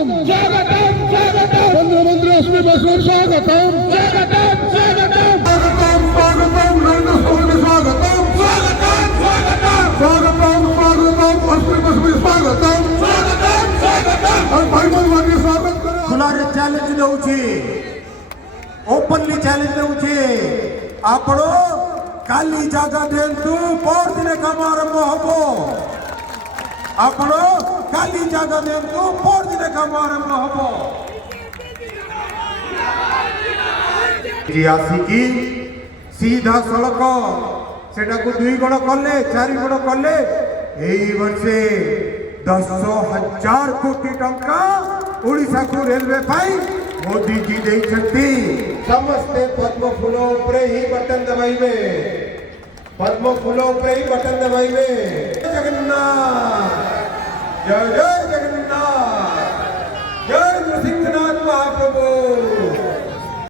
स्वागतम स्वागतम स्वागतम केंद्रीय मंत्री अश्विनी वैष्णव स्वागतम स्वागतम स्वागतम स्वागतम स्वागतम नरेंद्र मोदी स्वागतम स्वागतम स्वागतम स्वागतम स्वागतम अश्विनी वैष्णव स्वागतम स्वागतम स्वागतम और भाई भाई स्वागत करो खुलारे चैलेंज दउछि ओपनली चैलेंज दउछि आपणो काली जागा दियंतु पर दिन काम आरंभ हबो आपण काली जागा दियंतु पर दिन काम आरंभ हबो जी आसिकी सीधा सड़क सेटा को 2 गुण कले 4 गुण कले एई वर्षे 10,000 कोटी टंका ओडिशा को रेलवे पाई मोदी जी देइछंती समस्ते पद्म फूलों उपरे ही बटन दबाइबे पद्म फूलों उपरे ही बटन दबाइबे जगन्नाथ जय जय